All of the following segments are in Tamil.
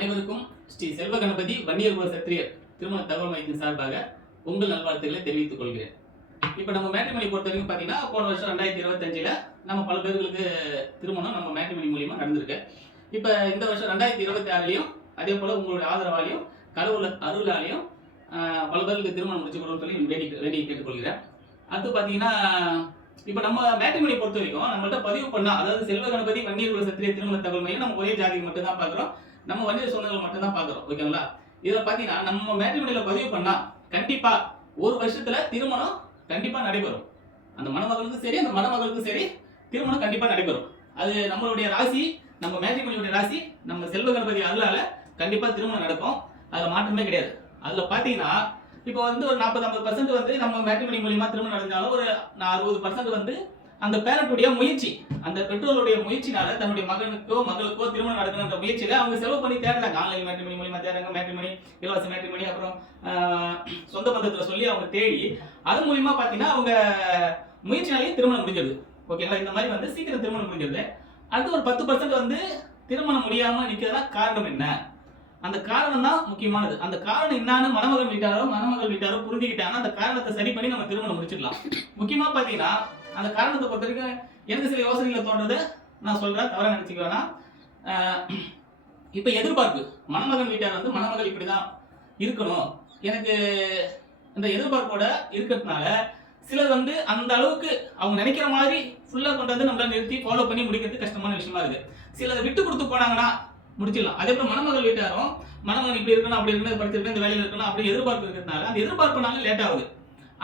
அனைவருக்கும் ஸ்ரீ செல்வ கணபதி வன்னியர் குல சத்திரியர் திருமண தகவல் மையத்தின் சார்பாக உங்கள் நல்வாழ்த்துக்களை தெரிவித்துக் கொள்கிறேன். இப்போ நம்ம மேட்ரிமோனி பொறுத்த வரைக்கும் பார்த்தீங்கன்னா போன வருஷம் 2025 நம்ம பல பேர்களுக்கு திருமணம் நம்ம மேட்ரிமோனி மூலியமா நடந்திருக்கு. இப்போ இந்த வருஷம் 2026 அதே போல உங்களுடைய ஆதரவாலையும் கடவுள் அருளாலையும் பல பேருக்கு திருமணம் முடிச்சு கொடுன்னு சொல்லி வேண்டி கேட்டுக்கொள்கிறேன். அடுத்து பார்த்தீங்கன்னா இப்போ நம்ம மேட்ரிமோனி பொறுத்த வரைக்கும் நம்மள்ட்ட பதிவு பண்ணா, அதாவது செல்வ கணபதி வன்னியர் குல சத்திரிய திருமண தகவல் மையம் நம்ம ஒரே ஜாதிக்கு மட்டும் தான் பார்க்குறோம், நம்ம வன்னியர் சொந்தங்கள் மட்டும் தான் பார்க்குறோம். ஓகேங்களா? இதில் பார்த்தீங்கன்னா நம்ம மேட்ரிமோனியில் பதிவு பண்ணா கண்டிப்பா ஒரு வருஷத்துல திருமணம் கண்டிப்பா நடைபெறும். அந்த மணமகளுக்கும் சரி அந்த மணமகளுக்கும் சரி திருமணம் கண்டிப்பா நடைபெறும். அது நம்மளுடைய ராசி, நம்ம மேட்ரிமோனியோட ராசி, நம்ம செல்வ கணபதி அருளால கண்டிப்பா திருமணம் நடக்கும். அதுல மாற்றமே கிடையாது. அதுல பாத்தீங்கன்னா இப்போ வந்து ஒரு 40-50% வந்து நம்ம மேட்ரிமோனி மூலியமா திருமணம் நடந்தாலும் ஒரு 60% வந்து அந்த பேரண்ட்டுடைய முயற்சி, அந்த பெற்றோருடைய முயற்சினால தன்னுடைய மகனுக்கோ மகளுக்கோ திருமணம் நடக்கணுன்ற முயற்சியில அவங்க செலவு பண்ணி தேடுறாங்க. ஆன்லைன் மேட்ரிமோனி மூலியமா தேடுறாங்க, மேட்ரிமோனி, இலவச மேட்ரிமோனி, அப்புறம் சொந்த பந்தத்துல சொல்லி அவங்க தேடி அது மூலியமா பாத்தீங்கன்னா அவங்க முயற்சினாலேயே திருமணம் முடிஞ்சிருது. ஓகேங்களா? இந்த மாதிரி வந்து சீக்கிரம் திருமணம் முடிஞ்சிருது. அடுத்து ஒரு 10% வந்து திருமணம் முடியாம நிக்கிறதா காரணம் என்ன? அந்த காரணம் தான் முக்கியமானது. அந்த காரணம் என்னன்னு மணமகள் வீட்டாரோ புரிஞ்சுக்கிட்டாங்கன்னா அந்த காரணத்தை சரி பண்ணி நம்ம திருமணம் முடிச்சிடலாம். முக்கியமா பாத்தீங்கன்னா அந்த காரணத்தை பொறுத்த வரைக்கும் எனக்கு சில யோசனைகளை தோன்றதை நான் சொல்றேன், தவறா நினைச்சுக்க வேணாம். இப்ப எதிர்பார்ப்பு, மணமகன் வீட்டார் வந்து மணமகள் இப்படிதான் இருக்கணும் எனக்கு இந்த எதிர்பார்ப்போட இருக்கிறதுனால சிலர் வந்து அந்த அளவுக்கு அவங்க நினைக்கிற மாதிரி ஃபுல்லா கொண்டு வந்து நம்மளால நிறுத்தி ஃபாலோ பண்ணி முடிக்கிறது கஷ்டமான விஷயமா இருக்கு. சிலர் விட்டு கொடுத்து போனாங்கன்னா முடிச்சிடலாம். அதே போல மணமகள் வீட்டாரும் மணமகன் இப்படி இருக்கணும், அப்படி இருக்கணும், படிச்சிருக்கணும், இந்த வேலையில் இருக்கணும், அப்படி எதிர்பார்ப்பு இருக்கிறதுனால அந்த எதிர்பார்ப்புனால லேட் ஆகுது.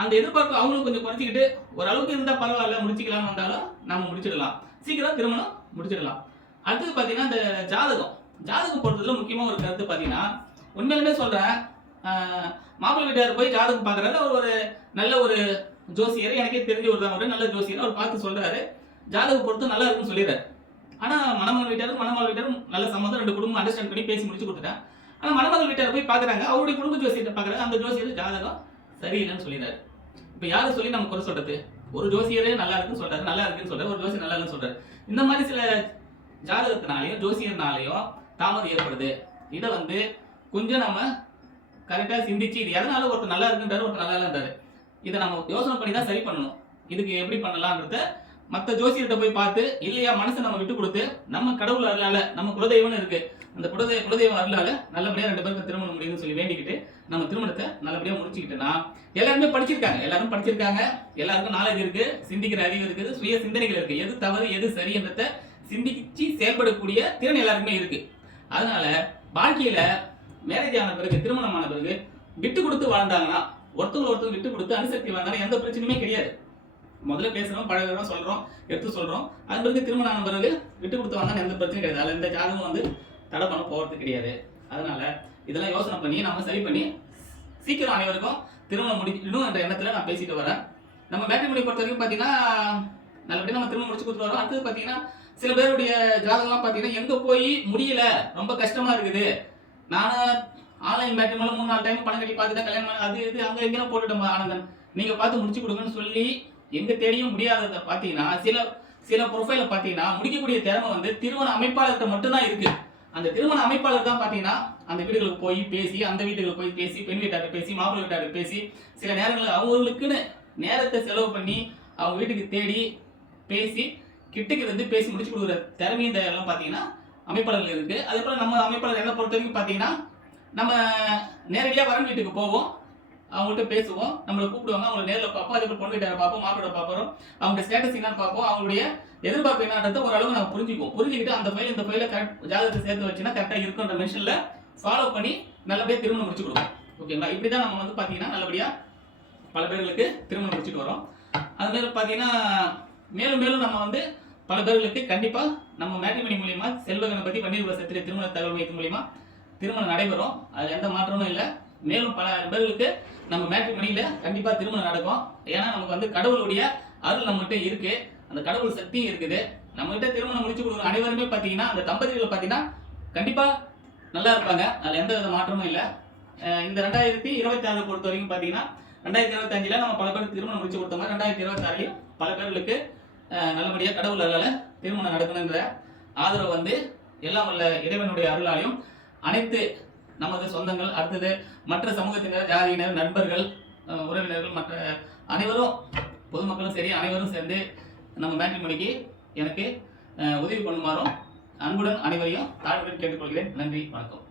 அந்த எதிர்பார்ப்பு அவங்களும் கொஞ்சம் குறைச்சிக்கிட்டு ஓரளவுக்கு இருந்தா பரவாயில்ல முடிச்சுக்கலாம்னு வந்தாலும் நம்ம முடிச்சிடலாம், சீக்கிரம் திருமணம் முடிச்சிடலாம். அடுத்தது பாத்தீங்கன்னா இந்த ஜாதகம் போடுறதுல முக்கியமா ஒரு கருத்து பாத்தீங்கன்னா, உண்மையிலுமே சொல்றேன், மாப்பிள்ளை வீட்டார் போய் ஜாதகம் பாக்குறாரு. ஒரு நல்ல ஒரு ஜோசியர், எனக்கே தெரிஞ்ச ஒரு நல்ல ஜோசியர், அவர் பார்த்து சொல்றாரு ஜாதகம் பொறுத்து நல்லா இருக்குன்னு சொல்லிடுறாரு. ஆனா மணமகன் வீட்டாரும் நல்ல சம்மந்தம், 2 குடும்பம் அண்டர்ஸ்டாண்ட் பண்ணி பேசி முடிச்சு கொடுத்துட்டேன். ஆனா மணமகள் வீட்டார் போய் பாக்குறாங்க, அவருடைய குடும்ப ஜோசியத்தை பாக்குறாங்க, அந்த ஜோசியர் ஜாதகம் சரியில்லைன்னு சொல்லிடுறாரு. இப்ப யாரும் சொல்லி நம்ம குறை சொல்றது? ஒரு ஜோசியரே நல்லா இருக்குன்னு சொல்றாரு, நல்லா இருக்குன்னு சொல்றாரு, ஒரு ஜோசியர் நல்லா இல்லைன்னு சொல்றாரு. இந்த மாதிரி சில ஜாதகத்தினாலையும் ஜோசியர்னாலையும் தாமதம் ஏற்படுது. இதை வந்து கொஞ்சம் நம்ம கரெக்டா சிந்திச்சு இது எதனால ஒருத்தர் நல்லா இருக்குன்றாரு, ஒருத்தர் நல்லா இல்லைன்றாரு, இதை நம்ம யோசனை பண்ணி தான் சரி பண்ணணும். இதுக்கு எப்படி பண்ணலாம்ன்றத மற்ற ஜோசியர்கிட்ட போய் பார்த்து, இல்லையா மனசை நம்ம விட்டு கொடுத்து நம்ம கடவுள் அருளால, நம்ம குலதெய்வம்னு இருக்கு, அந்த குலதெய்வம் அருளால நல்லபடியா 2 பேருக்கு திருமணம் முடியும்னு சொல்லி வேண்டிக்கிட்டு நம்ம திருமணத்தை நல்லபடியா முடிச்சுக்கிட்டோம்னா, எல்லாருமே எல்லாரும் படிச்சிருக்காங்க, எல்லாருக்கும் நாலேஜ் இருக்கு, சிந்திக்கிற அறிவு இருக்குது, சுய சிந்தனைகள் இருக்கு, எது தவறு எது சரி என்றத சிந்திச்சு செயல்படக்கூடிய திறன் எல்லாருக்குமே இருக்கு. அதனால வாழ்க்கையில மேரேஜ் ஆன பிறகு, திருமணம் ஆன பிறகு விட்டு கொடுத்து வாழ்ந்தாங்கன்னா, ஒருத்தவங்க விட்டு கொடுத்து அனுசக்தி வாழ்ந்தாலும் எந்த பிரச்சனையுமே கிடையாது. முதல்ல பேசுறோம், பழகிறோம், சொல்றோம், எடுத்து சொல்றோம். அது பிறகு திருமணம் ஆன பிறகு விட்டு கொடுத்து வந்தாலும் எந்த பிரச்சனையும் கிடையாது. அதுல எந்த ஜாதகம் வந்து தடை பண்ண போறது கிடையாது. அதனால இதெல்லாம் யோசனை பண்ணி நம்ம சரி பண்ணி சீக்கிரம் அனைவருக்கும் திருமணம் முடிக்கணும் என்ற எண்ணத்துல நான் பேசிட்டு வரேன். நம்ம மேட்ரிமோனி பொறுத்த வரைக்கும் பாத்தீங்கன்னா நல்லபடியா நம்ம திருமணம் முடிச்சு கொடுத்துட்டு வரோம். அடுத்தது பாத்தீங்கன்னா சில பேருடைய ஜாதகம்லாம் பாத்தீங்கன்னா எங்க போய் முடியல, ரொம்ப கஷ்டமா இருக்குது, நானும் ஆன்லைன் மேட்ரிமோனில 3-4 டைம் பணம் கட்டி பார்த்துட்டேன், கல்யாணம் அது இது அங்க எங்கெல்லாம் போட்டுட்டோம் ஆனந்தன், நீங்க பார்த்து முடிச்சு கொடுங்கன்னு சொல்லி எங்க தேடியும் முடியாததை பாத்தீங்கன்னா சில ப்ரொஃபைல பாத்தீங்கன்னா முடிக்கக்கூடிய திறமை வந்து திருமண அமைப்பாளர்கிட்ட மட்டும்தான் இருக்கு. அந்த திருமண அமைப்பாளர் தான் பாத்தீங்கன்னா அந்த வீடுகளுக்கு போய் பேசி, அந்த வீட்டுகளுக்கு போய் பேசி, பெண் வீட்டாருக்கு பேசி, மாப்பிள்ளை வீட்டாருக்கு பேசி, சில நேரங்களில் அவங்களுக்குன்னு நேரத்தை செலவு பண்ணி அவங்க வீட்டுக்கு தேடி பேசி கிட்டுக்கு வந்து பேசி முடிச்சு கொடுக்குற திறமையும் இந்த எல்லாம் பாத்தீங்கன்னா அமைப்பாளர்கள் இருக்கு. அதே போல நம்ம அமைப்பாளர் என்ன பொறுத்த வரைக்கும் பாத்தீங்கன்னா நம்ம நேரடியாக வரன் வீட்டுக்கு போவோம், அவங்கள்ட்ட பேசுவோம், நம்மளை கூப்பிடுவாங்க, அவங்களை நேரில் பார்ப்போம், அதே போல் பொண்ணு வீட்டாரை பார்ப்போம், மாப்பிள்ளை பார்ப்போம், அவங்களுடைய ஸ்டேட்டஸ் என்னன்னு பார்ப்போம், அவங்களுடைய எதிர்பார்ப்பு என்னன்றதை ஓரளவு நம்ம புரிஞ்சுக்கிட்டு அந்த ஃபைல் இந்த ஃபைலை கரெக்ட் ஜாதகத்தை சேர்த்து வச்சுன்னா கரெக்டாக இருக்குன்ற மென்ஷன்ல ஃபாலோ பண்ணி நல்லபடியாக திருமணம் முடிச்சு கொடுப்போம். ஓகேங்களா? இப்படி தான் நம்ம வந்து பார்த்தீங்கன்னா நல்லபடியாக பல பேர்களுக்கு திருமணம் முடிச்சுட்டு வரோம். அது மாதிரி பார்த்தீங்கன்னா மேலும் நம்ம வந்து பல பேர்களுக்கு கண்டிப்பாக நம்ம மேட்ரிமோனி மூலியமா செல்வ கணபதி வன்னியர் குல சத்திரிய திருமண தகவல் மையத்தின் மூலியமா திருமணம் நடைபெறும். அது எந்த மாற்றமும் இல்லை. மேலும் பல பேர்களுக்கு நம்ம மேட்ரிமோனியில கண்டிப்பா திருமணம் நடக்கும். ஏன்னா நமக்கு வந்து கடவுளுடைய அருள் நம்மகிட்ட இருக்கு, அந்த கடவுள் சக்தியும் இருக்குது. நம்ம கிட்ட திருமணம் முடிச்சு கொடுக்குற அனைவருமே பாத்தீங்கன்னா அந்த தம்பதிகளை பாத்தீங்கன்னா கண்டிப்பா நல்லா இருப்பாங்க, அதுல எந்த வித மாற்றமும் இல்லை. இந்த 2026 பொறுத்த வரைக்கும் பாத்தீங்கன்னா 2025 நம்ம பல பேருக்கு திருமணம் முடிச்சு கொடுத்த மாதிரி 2026 பல பேர்களுக்கு நல்லபடியா கடவுள் அருளால திருமணம் நடக்கணுங்கிற ஆதரவு வந்து எல்லாம் வல்ல இறைவனுடைய அருளாலையும் அனைத்து நமது சொந்தங்கள், அடுத்தது மற்ற சமூகத்தினர், ஜாதியினர், நண்பர்கள், உறவினர்கள், மற்ற அனைவரும், பொதுமக்களும் சரி அனைவரும் சேர்ந்து நம்ம மேட்ரிமோனிக்கு எனக்கு உதவி பண்ணுமாறும் அன்புடன் அனைவரையும் தாழ்வுடன் கேட்டுக்கொள்கிறேன். நன்றி, வணக்கம்.